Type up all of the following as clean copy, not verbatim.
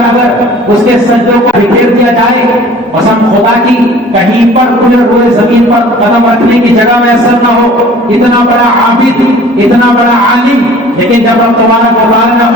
پر اگر اس کے سجدوں کو بکھیر دیا جائے، قسم خدا کی کہیں پر کھلے ہوئے زمین پر قدم رکھنے کی جگہ میسر نہ ہو. اتنا بڑا عابد، اتنا بڑا عالم، لیکن جب رب تبارک و تعالیٰ نے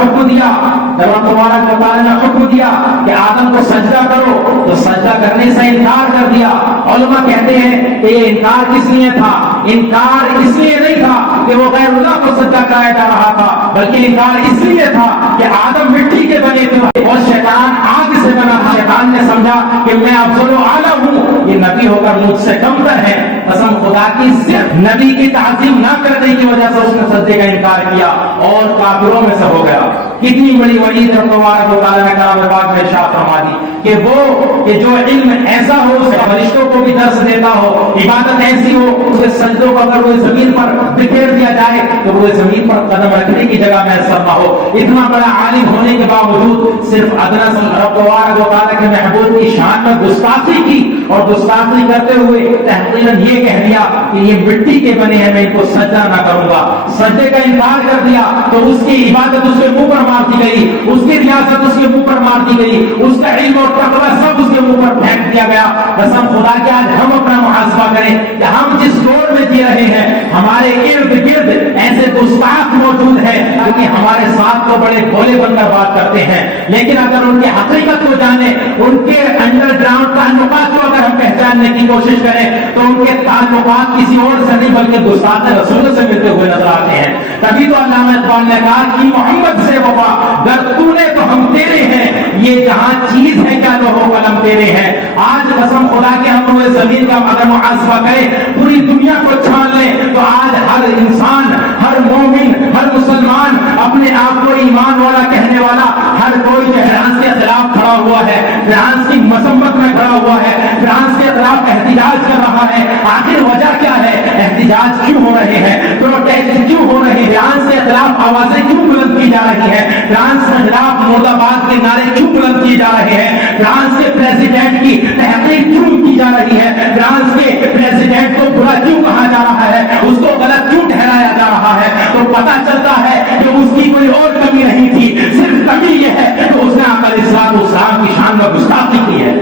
حکم دیا، کہ آدم کو سجدہ کرو، تو سجدہ کرنے سے انکار کر دیا. علماء کہتے ہیں کہ یہ انکار کس لیے تھا؟ انکار اس لیے نہیں تھا کہ وہ غیر اللہ کو سجدہ کرایا جا رہا تھا، بلکہ انکار اس لیے تھا کہ آدم مٹی کے بنے تھے اور شیطان آگ سے بنا تھا. شیطان نے سمجھا کہ میں افضل و اعلیٰ ہوں، یہ نبی ہو کر مجھ سے کمتر ہے. قسم خدا کی صرف نبی کی تعظیم نہ کرنے کی وجہ سے اس نے سجدے کا انکار کیا اور کافروں میں سے ہو گیا. کتنی بڑی وعید رب تبارک و تعالیٰ نے کلام پاک میں ارشاد فرما دی کہ وہ کہ جو علم ایسا ہو فرشتوں کو بھی درس دیتا ہو، عبادت ایسی ہو، اس کے سجدوں کو اگر وہ زمین پر بکھیر دیا جائے تو وہ زمین پر قدم رکھنے کی جگہ میسر نہ ہو. اتنا بڑا عالم ہونے کے باوجود صرف ادنا رب تبارک و تعالیٰ کے محبوب کی شان میں گستاخی کی، اور گستاخی کرتے ہوئے تحقیراً یہ کہہ دیا کہ یہ مٹی کے بنے ہیں، میں ان کو سجدہ نہ کروں گا. سجدے کا انکار کر دیا تو اس کی عبادت اس کے منہ پر مار دی گئی، اس کی ریاست اس کے منہ پر مار دی گئی، اس کا علم اور تقویٰ سب اس کے منہ پر پھینک دیا گیا. قسم خدا کی آج ہم اپنا محاسبہ کریں کہ ہم جس دور میں جی رہے ہیں ہمارے ارد گرد ایسے گستاخ موجود ہیں کیونکہ ہمارے ساتھ تو بڑے بھولے بن کر بات کرتے ہیں، لیکن اگر ان کی حقیقت کو جانے، ان کے انڈر گراؤنڈ تعلقات کو اگر ہم پہچاننے کی کوشش کریں تو ان کے تعلقات کسی اور سے نہیں بلکہ گستاخ رسول سے ملتے ہوئے نظر آتے ہیں. تبھی تو علامہ اقبال نے کہا کہ محمد سے وفا گر تو نے تو ہم تیرے ہیں، یہ جہاں چیز ہے کیا لوح و قلم تیرے ہیں. آج قسم خدا کے ہم روئے زمین کا اگر محاسبہ کریں، پوری دنیا کو چھان لیں تو آج ہر انسان، ہر مومن، ہر مسلمان، اپنے آپ کو ایمان والا کہنے والا ہر کوئی جو فرانس کے خلاف کھڑا ہوا ہے، فرانس کی مذمت میں کھڑا ہوا ہے، فرانس کے خلاف احتجاج کر رہا ہے. آخر وجہ کیا ہے؟ احتجاج کیوں ہو رہے ہیں؟ پروٹیسٹ کیوں ہو رہے ہیں؟ فرانس کے خلاف آوازیں کیوں بلند کی جا رہی ہیں؟ فرانس کے خلاف مرد آباد کے نعرے کیوں بلند کیے جا رہے ہیں؟ فرانس کے پریزیڈنٹ کی تحقیق کیوں کی جا رہی ہے؟ فرانس کے پریزیڈنٹ کو برا کیوں کہا جا رہا ہے؟ اس کو غلط کیوں ٹھہرایا جا رہا ہے؟ تو پتہ چلتا ہے کہ اس کی کوئی اور کمی نہیں تھی، صرف کمی یہ ہے کہ اس نے آقا علیہ السلام کی شان میں گستاخی کی ہے.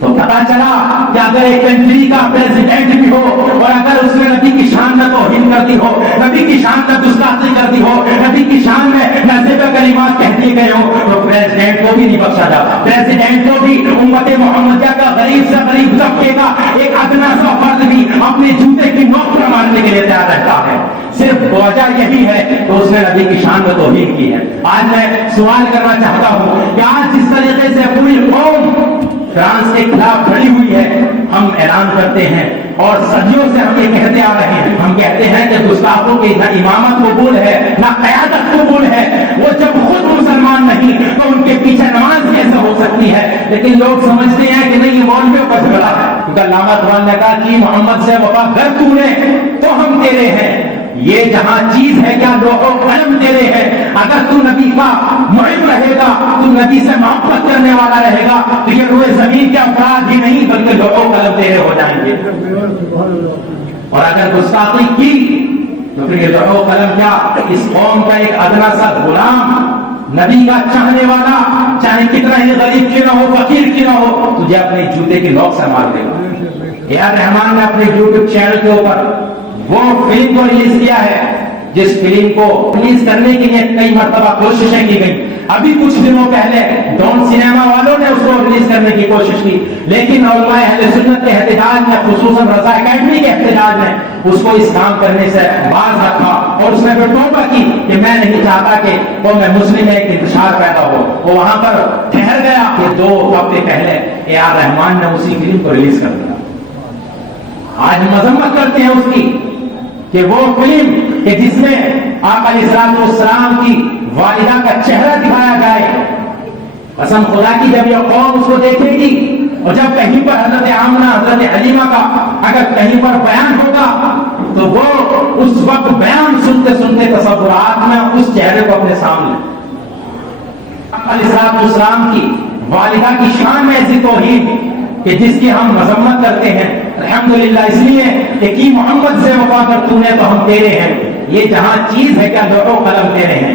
تو پتا چلا کہ اگر ایک کنٹری کا پریزیڈنٹ بھی ہو اور اگر اس نے نبی کی شان میں توہین کر دی ہو، نبی کی شان میں گستاخی کر دی ہو، نبی کی شان میں نازیب کلمات کہہ دیے گئے ہو، تو پریزیڈنٹ کو بھی نہیں بخشا جاتا. پریزیڈنٹ کو بھی امت محمدیہ کا غریب سے غریب طبقے کا ایک ادنا سا فرد بھی اپنے جوتے کی نوک پر مارنے کے لیے تیار رہتا ہے. صرف وجہ یہی ہے کہ اس نے نبی کی شان میں توہین کی ہے. آج میں سوال کرنا چاہتا ہوں کہ آج جس طریقے سے پوری قوم فرانس کے خلاف کھڑی ہوئی ہے، ہم اعلان کرتے ہیں اور صدیوں سے ہم یہ کہتے آ رہے ہیں، ہم کہتے ہیں کہ گستاخوں کی نہ امامت قبول ہے نہ قیادت قبول ہے. وہ جب خود مسلمان نہیں تو ان کے پیچھے نماز کیسے ہو سکتی ہے؟ لیکن لوگ سمجھتے ہیں کہ نہیں، یہ مولویوں کا جھگڑا ہے. کیونکہ علامہ اقبال نے کہا کہ محمد سے وفا گر تو نے تو ہم تیرے ہیں. یہ جہاں چیز ہے کیا لوح و قلم تیرے ہے. اگر تو نبی کا معین رہے گا، تو نبی سے محبت کرنے والا رہے گا، تو یہ روئے زمین کے افراد ہی نہیں بلکہ لوح و قلم تیرے ہو جائیں گے. اور اگر گستاخی کی تو پھر یہ لوح و قلم کیا، اس قوم کا ایک ادنا سا غلام، نبی کا چاہنے والا، چاہے کتنا ہی غریب کیوں نہ ہو، فقیر کیوں نہ ہو، تجھے اپنے جوتے کی نوک سے مار دے گا. اے آر رحمان نے اپنے یوٹیوب چینل کے اوپر وہ فلم کو ریلیز کیا ہے جس فلم کو ریلیز کرنے کے لیے کئی مرتبہ کوششیں کی گئی. ابھی کچھ دنوں پہلے ڈون سنیما والوں نے اس کو ریلیز کرنے کی کوشش کی، لیکن علماء اہل سنت کے احتجاج میں، خصوصاً رضا اکیڈمی کے احتجاج میں اس کو اس کام کرنے سے باز رکھا اور اس نے پھر توبہ کی کہ میں نہیں چاہتا کہ قوم مسلم میں ایک انتشار پیدا ہو. وہ وہاں پر ٹھہر گیا کہ 2 ہفتے پہلے اے آر رحمان نے اسی فلم کو ریلیز کر دیا. آج مذمت کرتے ہیں اس کی کہ وہ فلم کہ جس میں آقا علیہ السلام کی والدہ کا چہرہ دکھایا جائے، قسم خدا کی جب یہ قوم اس کو دیکھے گی اور جب کہیں پر حضرت آمنہ، حضرت حلیمہ کا اگر کہیں پر بیان ہوگا تو وہ اس وقت بیان سنتے سنتے تصورات میں اس چہرے کو اپنے سامنے، آقا علیہ السلام کی والدہ کی شان میں ایسی توہین کہ جس کی ہم مذمت کرتے ہیں. الحمدللہ اس لیے کہ کی محمد سے وفا کر تو نے تو ہم تیرے ہیں. یہ جہاں چیز ہے کیا لوح و قلم تیرے ہیں.